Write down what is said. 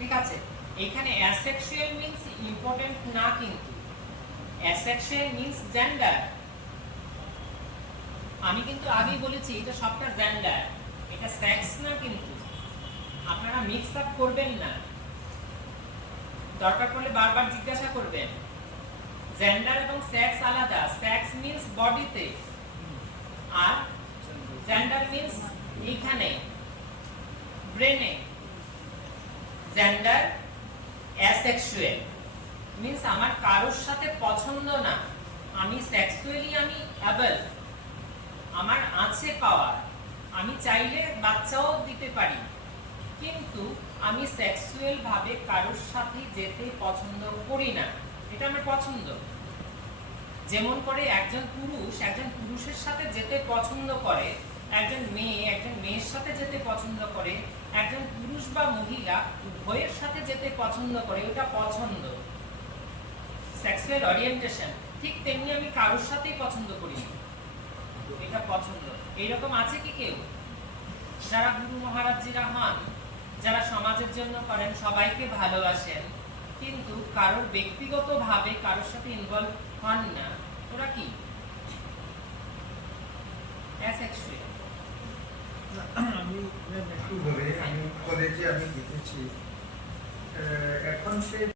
ঠিক আছে? এখানে অ্যাসেক্সুয়াল মিন্স ইম্পর্টেন্ট না কিন্তু। অ্যাসেক্সুয়াল মিন্স জেন্ডার আমি কিন্তু আগেই বলেছি, এটা সবটা জেন্ডার এটা সেক্স না কিন্তু। আপনারা মিক্স আপ করবেন না। দরকার পড়লে বারবার জিজ্ঞাসা করবেন। জেন্ডার এবং সেক্স আলাদা। সেক্স মিন্স বডিতে আর জেন্ডার মিন্স এইখানে। ব্রেনে জেন্ডার অ্যাসেক্সুয়াল মিন্স আমার কারোর সাথে পছন্দ না। আমি সেক্সুয়ালি আমি অ্যাবল আমার আছে পাওয়ার আমি চাইলে বাচ্চাও দিতে পারি। কিন্তু আমি সেক্সুয়াল ভাবে কারোর সাথে যেতে পছন্দ করি না। এটা আমার পছন্দ। যেমন করে একজন পুরুষ একজন পুরুষের সাথে যেতে পছন্দ করে একজন মেয়ে, একজন মেয়ের সাথে যেতে পছন্দ করে, একজন পুরুষ বা মহিলা উভয়ের সাথে যেতে পছন্দ করে, ওটা পছন্দ। সেক্সুয়াল ওরিয়েন্টেশন ঠিক তেমনি আমি কারোর সাথেই পছন্দ করি এটা পছন্দ। এইরকম আছে কি কেউ? যারা গুরু মহারাজজিরা হন, যারা সমাজের জন্য করেন, সবাইকে ভালোবাসেন, কিন্তু কারোর ব্যক্তিগতভাবে কারোর সাথে ইনভলভ হন না, ওরা কি? অ্যাসেক্সুয়াল আমি একটু বলে আমি কলেজে আমি দেখেছি। এখন সে